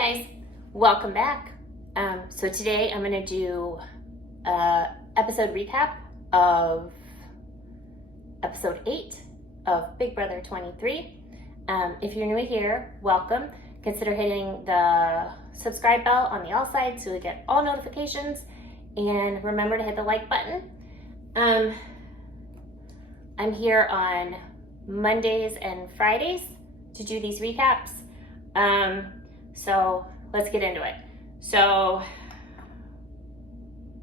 guys, welcome back. So today I'm going to do an episode recap of episode 8 of Big Brother 23. If you're new here, welcome. Consider hitting the subscribe bell on the all sides so you get all notifications, and remember to hit the like button. I'm here on Mondays and Fridays to do these recaps. So let's get into it. So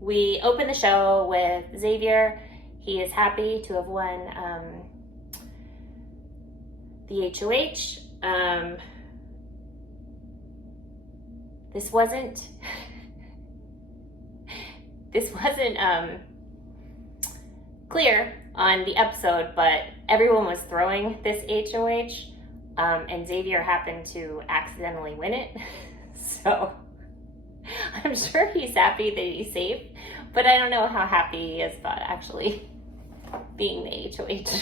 we open the show with Xavier. He is happy to have won the HOH. This wasn't clear on the episode, but everyone was throwing this HOH. And Xavier happened to accidentally win it. So I'm sure he's happy that he's safe, but I don't know how happy he is about actually being the HOH.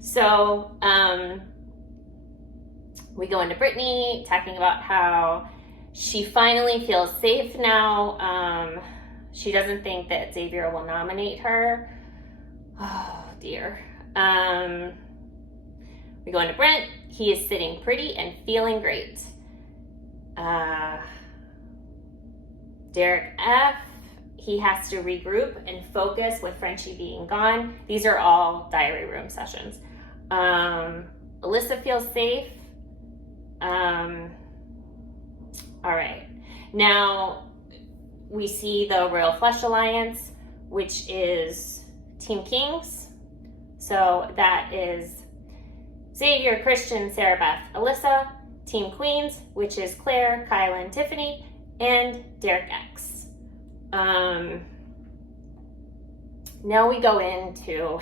So we go into Brittany talking about how she finally feels safe now. She doesn't think that Xavier will nominate her. Oh dear. We go into Brent. He is sitting pretty and feeling great. Derek F., he has to regroup and focus with Frenchie being gone. These are all diary room sessions. Alyssa feels safe. All right. Now, we see the Royal Flush Alliance, which is Team Kings. So that is Xavier, Christian, Sarah Beth, Alyssa. Team Queens, which is Claire, Kylan, Tiffany, and Derek X. Now we go into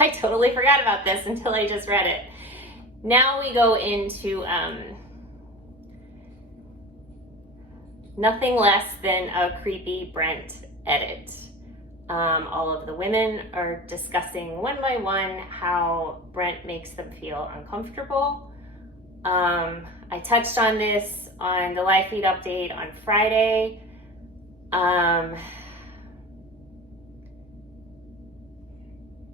I totally forgot about this until I just read it. Now we go into nothing less than a creepy Brent edit. All of the women are discussing one by one how Brent makes them feel uncomfortable. I touched on this on the live feed update on Friday.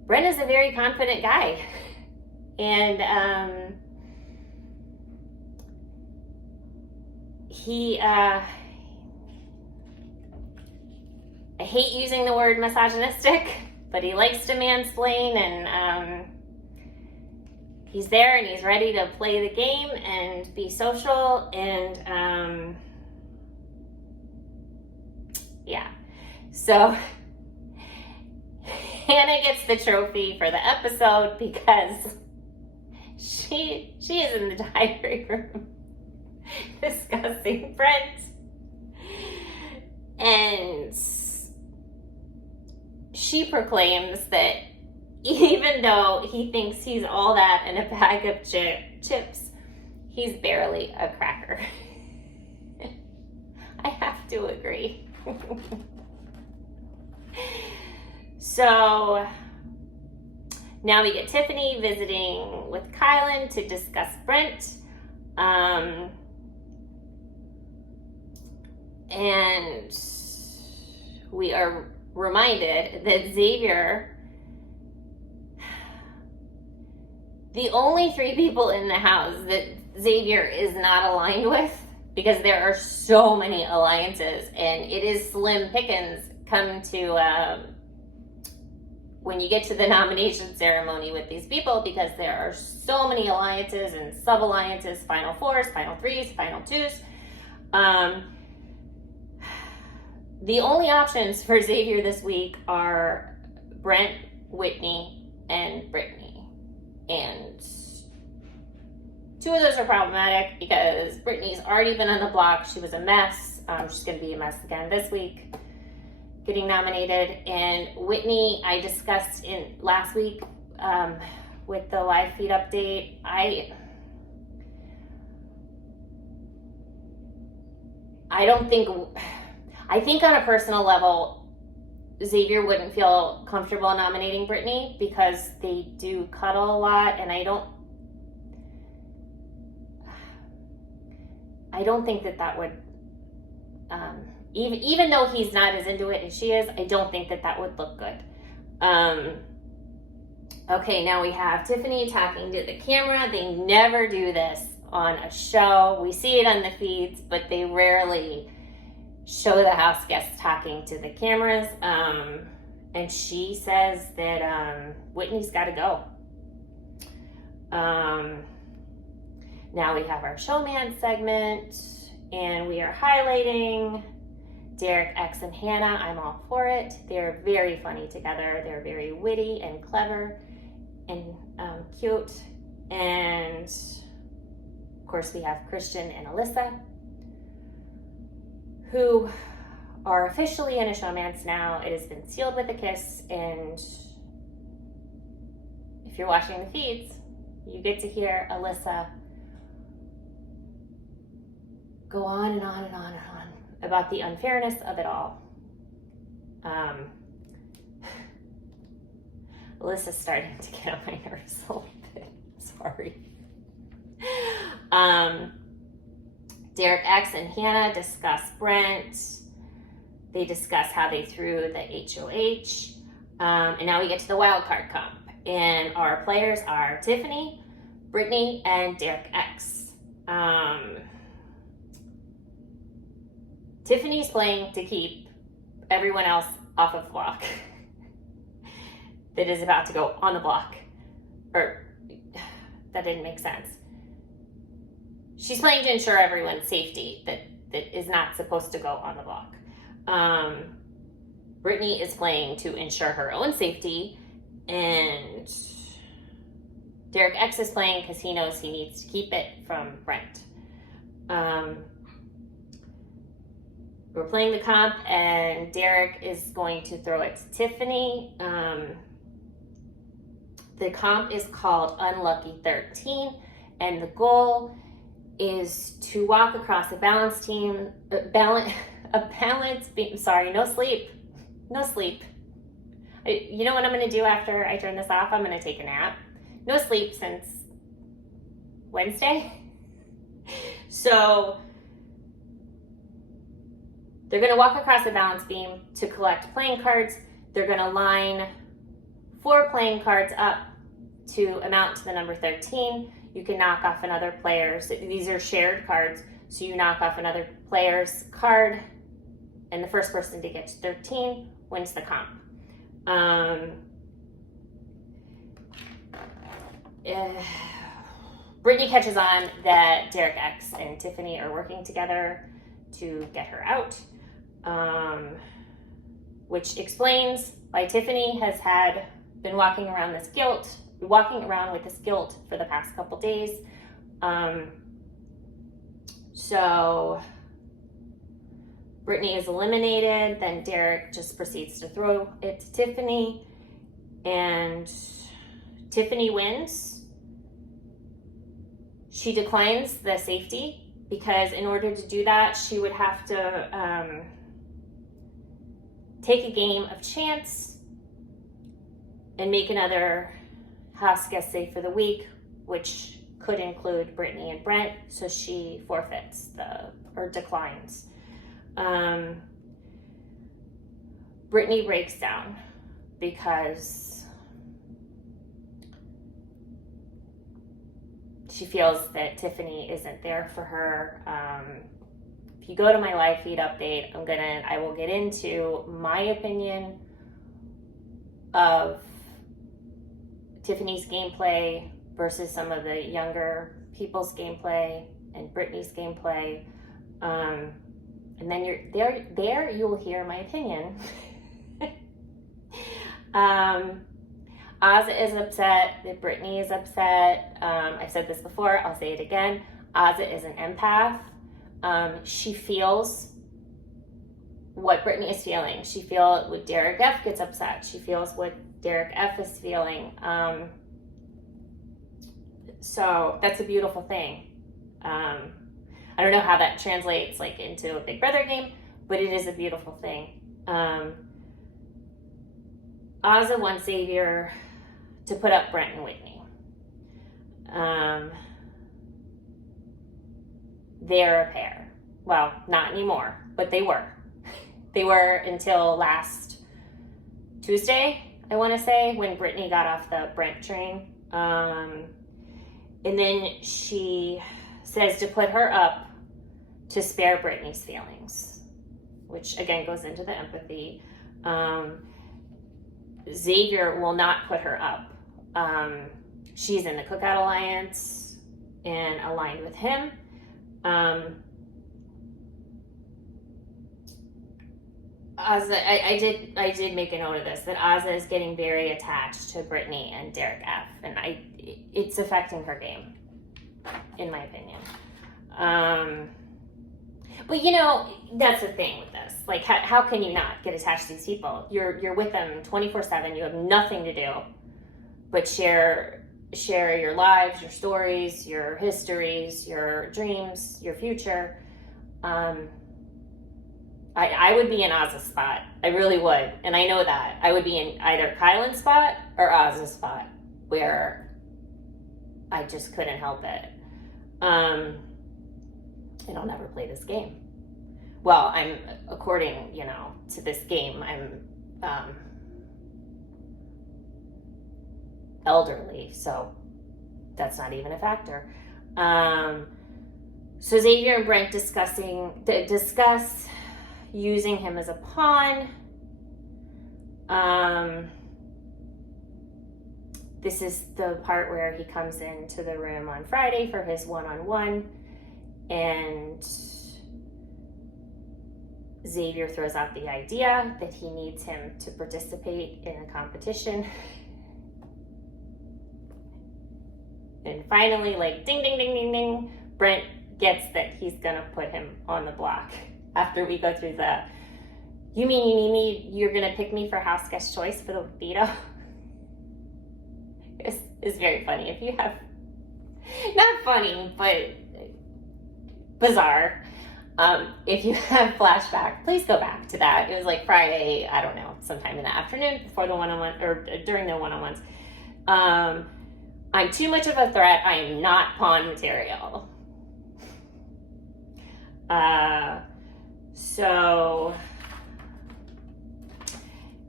Brent is a very confident guy. And I hate using the word misogynistic, but he likes to mansplain, and he's there and he's ready to play the game and be social, and yeah. So Hannah gets the trophy for the episode because she is in the diary room discussing Brent, and she proclaims that even though he thinks he's all that in a bag of chips, he's barely a cracker. I have to agree. So now we get Tiffany visiting with Kylan to discuss Brent. And we are reminded that Xavier, the only 3 people in the house that Xavier is not aligned with, because there are so many alliances and it is slim pickings come to when you get to the nomination ceremony with these people, because there are so many alliances and sub-alliances, final 4s, final 3s, final 2s. The only options for Xavier this week are Brent, Whitney, and Brittany. And 2 of those are problematic because Brittany's already been on the block. She was a mess. She's going to be a mess again this week, getting nominated. And Whitney, I discussed in last week with the live feed update. I think on a personal level, Xavier wouldn't feel comfortable nominating Brittany because they do cuddle a lot, and I don't think that would, even though he's not as into it as she is, I don't think that would look good. Okay, now we have Tiffany talking to the camera. They never do this on a show. We see it on the feeds, but they rarely show the house guests talking to the cameras. And she says that Whitney's got to go. Now we have our showman segment, and we are highlighting Derek, X, and Hannah. I'm all for it. They're very funny together. They're very witty and clever and cute. And of course we have Christian and Alyssa, who are officially in a showmance now. It has been sealed with a kiss, and if you're watching the feeds, you get to hear Alyssa go on and on and on and on about the unfairness of it all. Alyssa's starting to get on my nerves a little bit. Sorry. Derek, X, and Hannah discuss Brent. They discuss how they threw the HOH. And now we get to the wild card comp. And our players are Tiffany, Brittany, and Derek X. Tiffany's playing to keep everyone else off of the block that is about to go on the block. Or, that didn't make sense. She's playing to ensure everyone's safety that is not supposed to go on the block. Brittany is playing to ensure her own safety, and Derek X is playing because he knows he needs to keep it from Brent. We're playing the comp, and Derek is going to throw it to Tiffany. The comp is called Unlucky 13, and the goal is to walk across a balance beam. Sorry, no sleep. You know what I'm going to do after I turn this off? I'm going to take a nap. No sleep since Wednesday. So they're going to walk across a balance beam to collect playing cards. They're going to line 4 playing cards up to amount to the number 13. You can knock off another player's. These are shared cards, so you knock off another player's card, and the first person to get to 13 wins the comp. Brittany catches on that Derek X and Tiffany are working together to get her out, which explains why Tiffany has been walking around with this guilt for the past couple days. So Brittany is eliminated, then Derek just proceeds to throw it to Tiffany, and Tiffany wins. She declines the safety because in order to do that, she would have to take a game of chance and make another house guest safe for the week, which could include Brittany and Brent, so she forfeits or declines. Brittany breaks down because she feels that Tiffany isn't there for her. If you go to my live feed update, I will get into my opinion of Tiffany's gameplay versus some of the younger people's gameplay and Brittany's gameplay. And then you will hear my opinion. Ozza is upset that Brittany is upset. I've said this before, I'll say it again. Ozza is an empath. She feels what Brittany is feeling. She feels when Derek F gets upset. She feels what Derek F is feeling. So that's a beautiful thing. I don't know how that translates into a Big Brother game, but it is a beautiful thing. Ozza wants Xavier to put up Brent and Whitney. they're a pair. Well, not anymore, but they were. They were until last Tuesday, I want to say, when Brittany got off the Brent train. And then she says to put her up to spare Brittany's feelings, which again goes into the empathy. Xavier will not put her up. She's in the Cookout Alliance and aligned with him. Ozza, I did make a note of this, that Ozza is getting very attached to Brittany and Derek F. And it's affecting her game, in my opinion. But you know, that's the thing with this. Like, how can you not get attached to these people? You're with them 24/7. You have nothing to do but share your lives, your stories, your histories, your dreams, your future. I would be in Oz's spot. I really would. And I know that. I would be in either Kylan's spot or Oz's spot, where I just couldn't help it. And I'll never play this game. Well, according, to this game, I'm elderly, so that's not even a factor. So Xavier and Brent discuss using him as a pawn. This is the part where he comes into the room on Friday for his one-on-one, and Xavier throws out the idea that he needs him to participate in a competition. And finally, like, ding, ding, ding, ding, ding, Brent gets that he's gonna put him on the block. After we go through you mean you're gonna pick me for house guest choice for the veto? It's very funny. If you have, not funny, but bizarre. If you have flashback, please go back to that. It was like Friday, I don't know, sometime in the afternoon before the one-on-one, or during the one-on-ones. I'm too much of a threat. I am not pawn material. So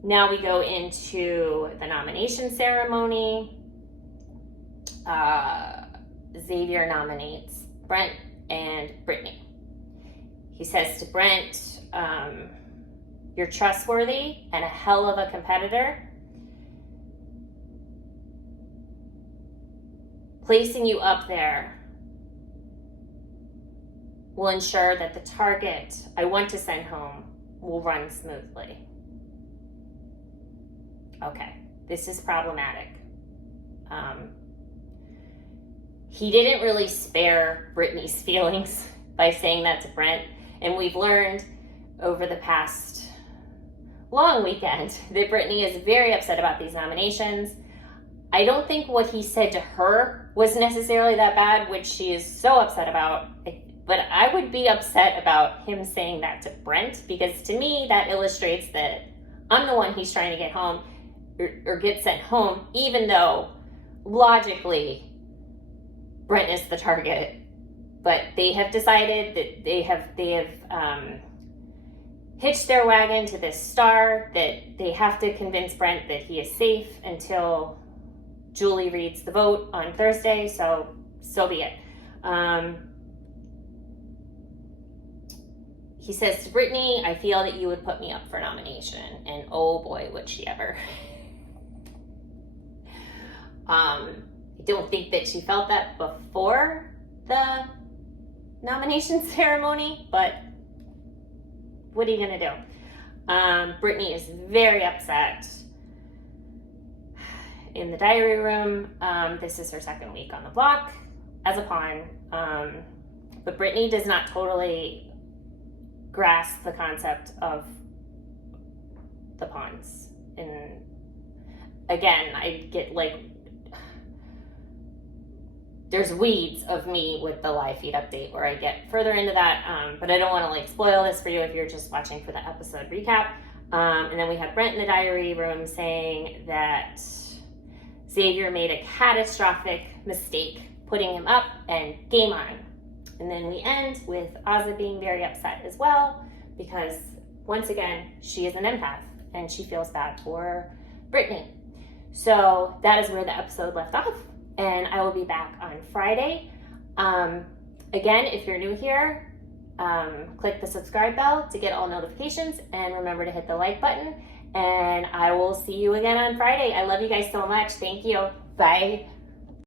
now we go into the nomination ceremony. Xavier nominates Brent and Brittany. He says to Brent, you're trustworthy and a hell of a competitor. Placing you up there will ensure that the target I want to send home will run smoothly. Okay, this is problematic. He didn't really spare Brittany's feelings by saying that to Brent, and we've learned over the past long weekend that Brittany is very upset about these nominations. I don't think what he said to her was necessarily that bad, which she is so upset about, but I would be upset about him saying that to Brent, because to me that illustrates that I'm the one he's trying to get home or get sent home, even though logically Brent is the target. But they have decided that they have hitched their wagon to this star, that they have to convince Brent that he is safe until Julie reads the vote on Thursday, so be it. He says to Brittany, I feel that you would put me up for nomination. And oh boy, would she ever. I don't think that she felt that before the nomination ceremony, but what are you gonna do? Brittany is very upset. In the diary room, this is her second week on the block as a pawn, but Brittany does not totally grasp the concept of the pawns. And again, I get there's weeds of me with the live feed update where I get further into that, but I don't want to spoil this for you if you're just watching for the episode recap. And then we have Brent in the diary room saying that Xavier made a catastrophic mistake putting him up, and game on. And then we end with Ozzy being very upset as well, because once again, she is an empath and she feels bad for Brittany. So that is where the episode left off, and I will be back on Friday. Again, if you're new here, click the subscribe bell to get all notifications, and remember to hit the like button, and I will see you again on Friday. I love you guys so much. Thank you. Bye.